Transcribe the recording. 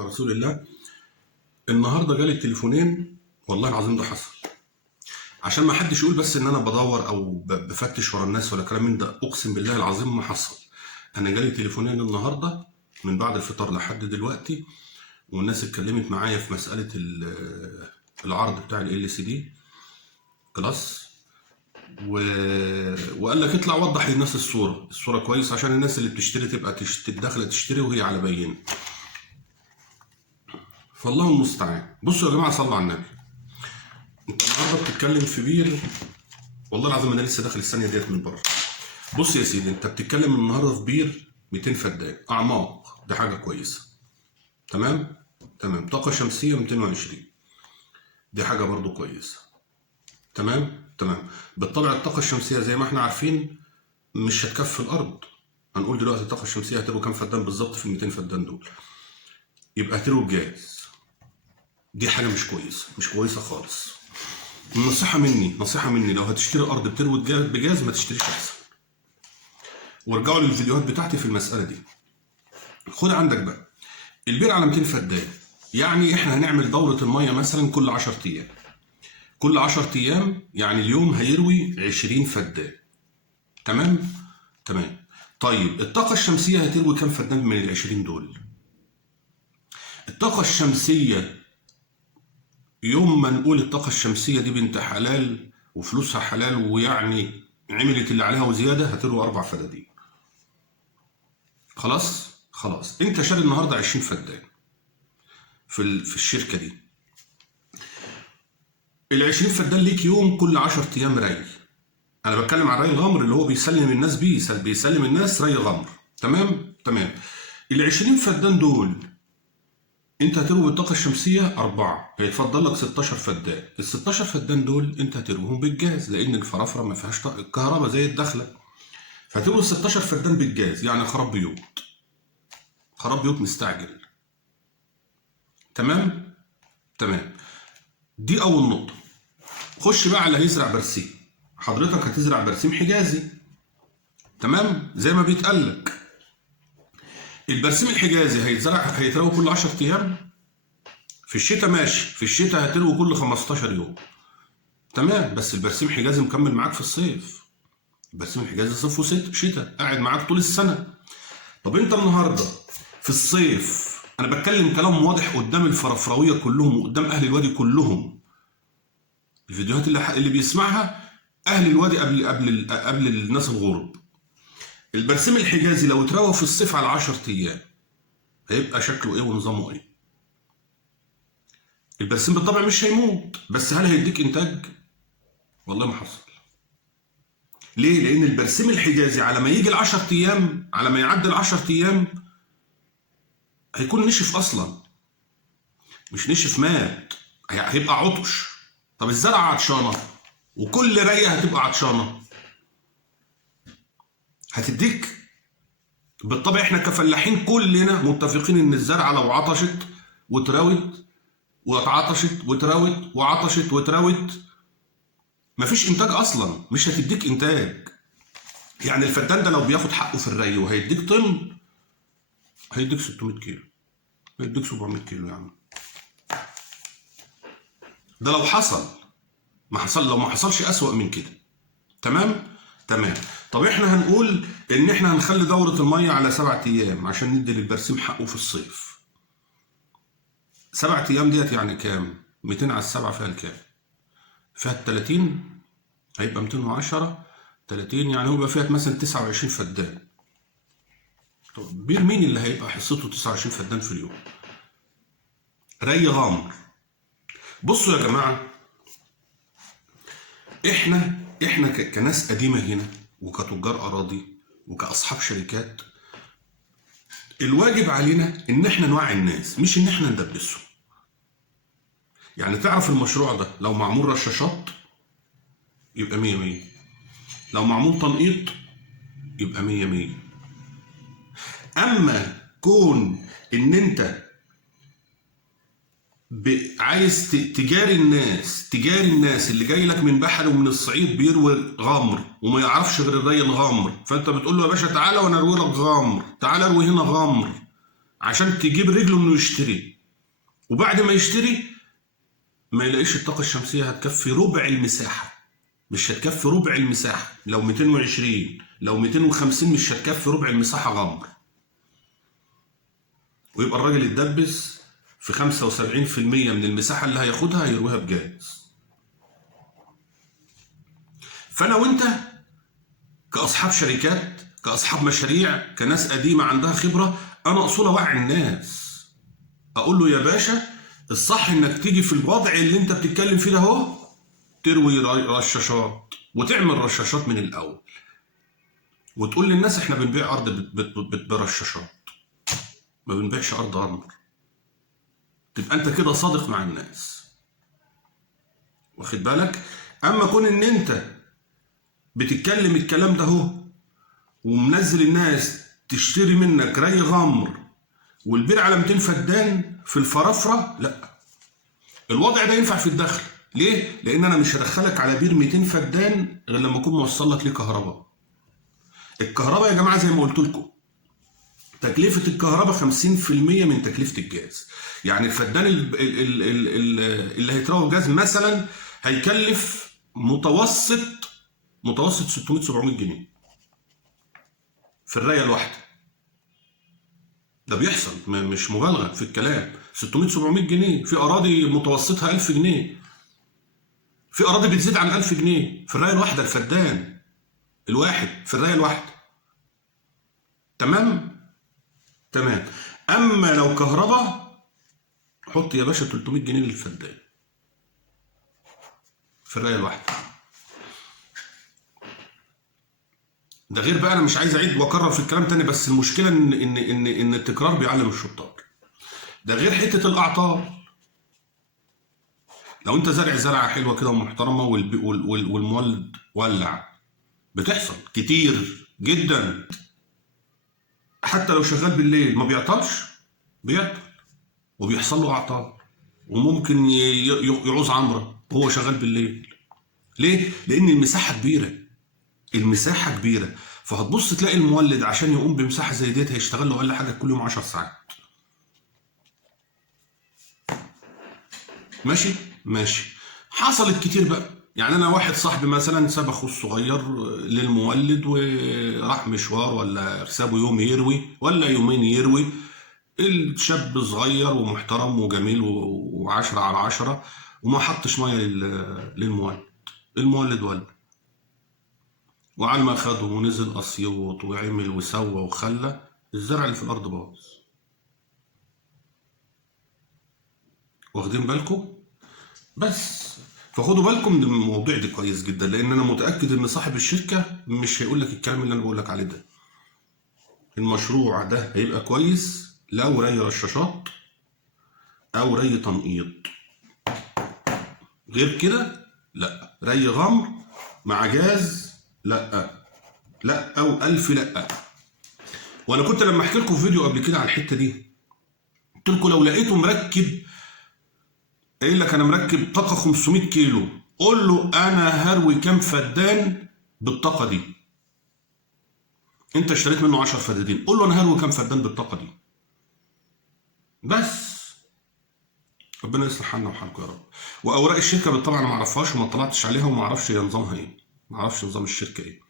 على رسول الله. النهارده جالي تليفونين، والله العظيم ده حصل، عشان ما حدش يقول بس ان انا بدور او بفتش ورا الناس ولا كلام من ده. اقسم بالله العظيم ما حصل. انا جالي تليفونين النهارده من بعد الفطار لحد دلوقتي، والناس اتكلمت معايا في مساله العرض بتاع LCD كلاس، وقال لك اطلع وضح للناس الصوره كويس عشان الناس اللي بتشتري تبقى داخله تشتري وهي على بينه. فالله المستعان. بصوا يا جماعه، صلوا على النبي. انت النهارده بتتكلم في بير، والله العظيم انا لسه داخل الثانيه ديت من بره. بص يا سيدي، انت بتتكلم النهارده في بير 200 فدان اعماق، دي حاجه كويسه. تمام. طاقه شمسيه 220، دي حاجه برضو كويسه. تمام. بالطبع الطاقه الشمسيه زي ما احنا عارفين مش هتكفي الارض. هنقول دلوقتي الطاقه الشمسيه هتبقى كام فدان بالظبط في ال 200 فدان دول. يبقى هتروي الجاز، دي حاجه مش كويسه خالص. نصيحه مني، لو هتشتري ارض بتروي بجاز ما تشتريش احسن. وارجعوا للفيديوهات بتاعتي في المساله دي. خد عندك بقى البير على 200 فدان، يعني احنا هنعمل دوره الميه مثلا كل 10 ايام. كل 10 ايام يعني اليوم هيروي 20 فدان. تمام. طيب الطاقه الشمسيه هتروي كام فدان من ال 20 دول؟ الطاقه الشمسيه يوم ما نقول الطاقه الشمسيه دي بنت حلال وفلوسها حلال ويعني عملت اللي عليها وزياده، هتروي 4 فدادين. خلاص انت شاري النهارده 20 فدان في الشركه دي. ال 20 فدان ليك يوم كل 10 ايام ري. انا بتكلم عن ري الغمر اللي هو بيسلم الناس بيسلم الناس ري غمر. تمام. ال 20 فدان دول انت هتروي بالطاقه الشمسيه 4، هيتفضل لك 16 فدان. ال 16 فدان دول انت هترويهم بالجاز، لان الفرافره ما فيهاش كهرباء زي الدخله. فهتروي 16 فدان بالجاز، يعني خراب بيوت مستعجل. تمام. دي اول نقطه. خش بقى على هيزرع برسيم. حضرتك هتزرع برسيم حجازي، تمام، زي ما بيتقالك. البرسيم الحجازي هيتروي كل 10 ايام. في الشتاء ماشي، في الشتاء هتروي كل 15 يوم. تمام. بس البرسيم الحجازي مكمل معاك في الصيف. البرسيم الحجازي صيف وشتاء قاعد معاك طول السنه. طب انت النهارده في الصيف، انا بتكلم كلام واضح قدام الفرافراويه كلهم وقدام اهل الوادي كلهم. الفيديوهات اللي بيسمعها اهل الوادي قبل الناس الغرب. البرسيم الحجازي لو اتروى في الصيف على 10 ايام هيبقى شكله ايه ونظامه ايه؟ البرسيم بالطبع مش هيموت، بس هل هيديك انتاج؟ والله ما حصل. ليه؟ لان البرسيم الحجازي على ما يجي ال10 ايام، على ما يعدي ال10 ايام هيكون نشف اصلا. مش نشف، مات، هيبقى عطش. طب الزرعه عطشانه وكل ريه هتبقى عطشانه، هتديك؟ بالطبع احنا كفلاحين كلنا متفقين ان الزرعه لو عطشت وتراوت واتعطشت وتراوت وعطشت وتراوت مفيش انتاج اصلا، مش هتديك انتاج. يعني الفدان ده لو بياخد حقه في الري وهيديك طن، هيديك 600 كيلو، هيديك 700 كيلو يا عم. ده لو حصل. لو ما حصلش اسوأ من كده. تمام. طب احنا هنقول ان احنا هنخلي دورة المية على 7 ايام عشان ندي للبرسيم حقه في الصيف. 7 ايام ديت يعني كام؟ 200 على 7 فيها الكام؟ فيها 30، هيبقى 210 30، يعني هو يبقى فيها مثلا 29 فدان. طب بير مين اللي هيبقى حصته 29 فدان في اليوم؟ ري غامر. بصوا يا جماعه، احنا كناس قديمه هنا وكتجار اراضي وكاصحاب شركات، الواجب علينا ان احنا نوعي الناس، مش ان احنا ندبسهم. يعني تعرف المشروع ده لو معمول رشاشات يبقى 100، لو معمول تنقيط يبقى 100. اما كون ان انت عايز تجاري الناس اللي جاي لك من بحر ومن الصعيد بيروي غمر وما يعرفش غير الري الغمر، فانت بتقول له يا باشا تعالى وانا اروي لك غمر، تعالى اروي هنا غمر. عشان تجيب رجله انه يشتري، وبعد ما يشتري ما يلاقيش الطاقه الشمسيه هتكفي ربع المساحه. مش هتكفي ربع المساحه، لو 220 لو 250 مش هتكفي ربع المساحه غمر. ويبقى الراجل يتدبس في 75% من المساحه اللي هياخدها هيرويها بجاز. فانا وانت كاصحاب شركات، كاصحاب مشاريع، كناس قديمه عندها خبره، انا اصول اوعي الناس، اقول له يا باشا الصح انك تيجي في الوضع اللي انت بتتكلم فيه ده اهو، تروي رشاشات وتعمل رشاشات من الاول، وتقول للناس احنا بنبيع ارض برشاشات، ما بنبيعش ارض غمر. تبقى انت كده صادق مع الناس، واخد بالك؟ اما كون ان انت بتتكلم الكلام ده اهو ومنزل الناس تشتري منك ري غمر والبيع على 200 فدان في الفرافره، لا. الوضع ده ينفع في الدخل. ليه؟ لان انا مش هدخلك على بير 200 فدان غير لما اكون موصل لك ليه كهرباء. الكهرباء يا جماعه زي ما قلت لكم تكلفه الكهرباء 50% من تكلفه الجاز. يعني الفدان اللي هيتروى جاز مثلا هيكلف متوسط 600 700 جنيه في الرايه الواحده. ده بيحصل، مش مبالغه في الكلام. 600 700 جنيه في اراضي متوسطها 1000 جنيه، في اراضي بتزيد عن 1000 جنيه في الرايه الواحده، الفدان الواحد في الرايه الواحده. تمام. اما لو كهرباء حط يا باشا 300 جنيه للفدان في الرايه الواحده. ده غير بقى، انا مش عايز اعيد واكرر في الكلام تاني، بس المشكله ان التكرار بيعلم الشطار. ده غير حته الاعطال. لو انت زارع زرعه حلوه كده ومحترمه والمولد ولع، بتحصل كتير جدا. حتى لو شغال بالليل ما بيعطلش، بيعطل وبيحصل له اعطال، وممكن يعوز عمره وهو شغال بالليل. ليه؟ لان المساحه كبيره، المساحه كبيره. فهتبص تلاقي المولد عشان يقوم بمساحه زي ديت هيشتغل له اقل حاجه كل يوم 10 ساعات. ماشي. حصلت كتير بقى. يعني انا واحد صاحبي مثلا ساب اخوه الصغير للمولد وراح مشوار، ولا سابه يوم يروي ولا يومين يروي. الشاب صغير ومحترم وجميل وعشرة على عشرة، وما حطش ميه للمولد. المولد ولد، وعلى ما خده ونزل اسيوط وعمل وسوى وخلى الزرع اللي في الارض باظ. واخدين بالكم؟ بس فخدوا بالكم من الموضوع ده كويس جدا، لان انا متاكد ان صاحب الشركه مش هيقول لك الكلام اللي انا بقول لك عليه ده. المشروع ده هيبقى كويس لو ري رشاشات او ري تنقيط. غير كده لا. ري غمر مع جاز لا، او الف لا. وانا كنت لما احكي لكم في فيديو قبل كده على الحته دي قلت لكم لو لقيته مركب، قايل لك انا مركب طاقه 500 كيلو، قول له انا هروي كام فدان بالطاقه دي. انت اشتريت منه 10 فدادين، قول له انا هروي كام فدان بالطاقه دي. بس ربنا يصلح حالنا وحالكم يا رب. واوراق الشركه طبعا انا ما اعرفهاش وما اطلعتش عليها وما اعرفش هي نظامها ايه، ما اعرفش نظام الشركه ايه.